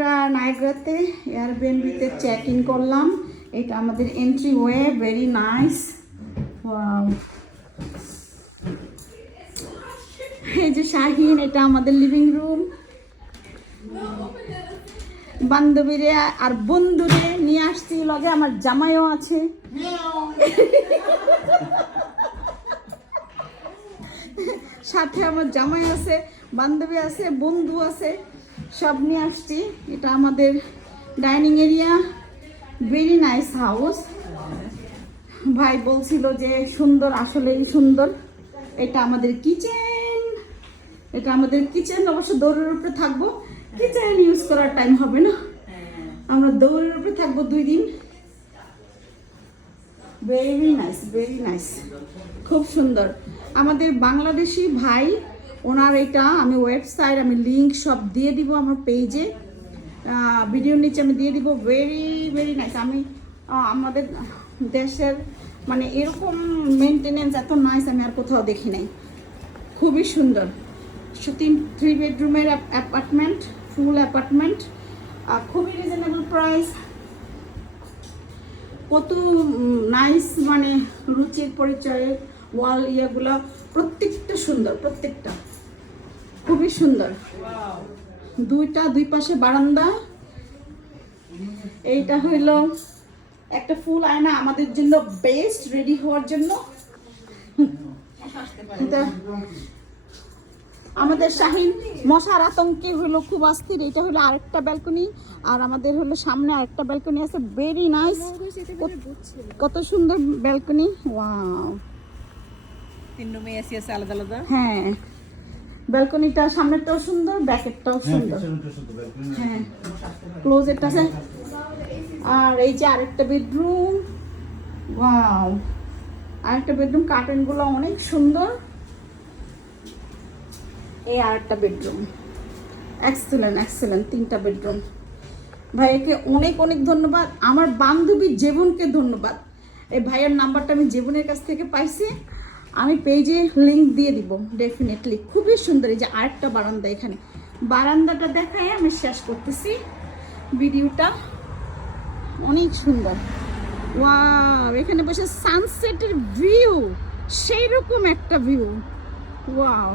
আমরা নায়াগ্রাতে এয়ারবিএনবিতে check in করলাম। এটা আমাদের entry way, very nice. Wow, এই যে শাহিন, এটা আমাদের লিভিং রুম। বান্ধবীরে আর বন্ধুরে নিয়ে আসছি, লগে আমার জামাইও আছে। সাথে আমার জামাই আছে, বান্ধবী আছে, বন্ধু আছে, সব নিয়ে আসছি। এটা আমাদের dining area, very nice house. ভাই বলছিল যে সুন্দর, আসলেই সুন্দর। এটা আমাদের কিচেন, এটা আমাদের কিচেন। অবশ্য দৌড়ের উপরে থাকবো, কিচেন ইউজ করার টাইম হবে না, আমরা দৌড়ের উপরে থাকবো 2 দিন। ভেরি নাইস, ভেরি নাইস, খুব সুন্দর। আমাদের বাংলাদেশি ভাই, ওনার এটা আমি ওয়েবসাইট, আমি লিঙ্ক সব দিয়ে দিব আমার পেজে, ভিডিওর নিচে আমি দিয়ে দিব। Very very nice. আমি আমাদের দেশের মানে এরকম মেনটেনেন্স এত নাইস আমি আর কোথাও দেখি নাই। খুবই সুন্দর। 3 বেডরুমের অ্যাপার্টমেন্ট, ফুল অ্যাপার্টমেন্ট, খুবই রিজনেবল প্রাইস। কত নাইস, মানে রুচির পরিচয়ে ওয়াল ইয়াগুলো প্রত্যেকটা সুন্দর, প্রত্যেকটা খুবই সুন্দর। দুই পাশে বারান্দা। এইটা হইল একটা ফুল আয়না আমাদের জন্য বেস্ট, রেডি হওয়ার জন্য। আমাদের শাহিন মশার আতঙ্কে হলো খুব অস্থির। এটা হলো আরেকটা ব্যালকনি, আর আমাদের হলো সামনে আরেকটা ব্যালকনি আছে, ভেরি নাইস। কত সুন্দর ব্যালকনি, ওয়াও। 3 রুমে এসি আছে আলাদা আলাদা। হ্যাঁ, ব্যালকনিটা সামনেরটাও সুন্দর, ব্যাকেরটাও সুন্দর। হ্যাঁ, ক্লোজেট আছে। আর এই যে আরেকটা বেডরুম, ওয়াও, আরেকটা বেডরুম, কার্টেনগুলো অনেক সুন্দর। এই আরেকটা বেডরুম, এক্সেলেন্ট এক্সেলেন্ট, 3টা বেডরুম। ভাইয়াকে অনেক অনেক ধন্যবাদ। আমার বান্ধবী জীবনকে ধন্যবাদ। এই ভাইয়ের নাম্বারটা আমি জীবনের কাছ থেকে পাইছি, আমি পেজে লিঙ্ক দিয়ে দিব ডেফিনেটলি। খুবই সুন্দর। এই যে আরেকটা বারান্দা, এখানে বারান্দাটা দেখায় আমি শেষ করতেছি ভিডিওটা। অনেক সুন্দর, ওয়াও। এখানে বসে সানসেটের ভিউ, সেই রকম একটা ভিউ, ওয়াও,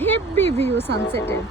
হেভি ভিউ সানসেটের।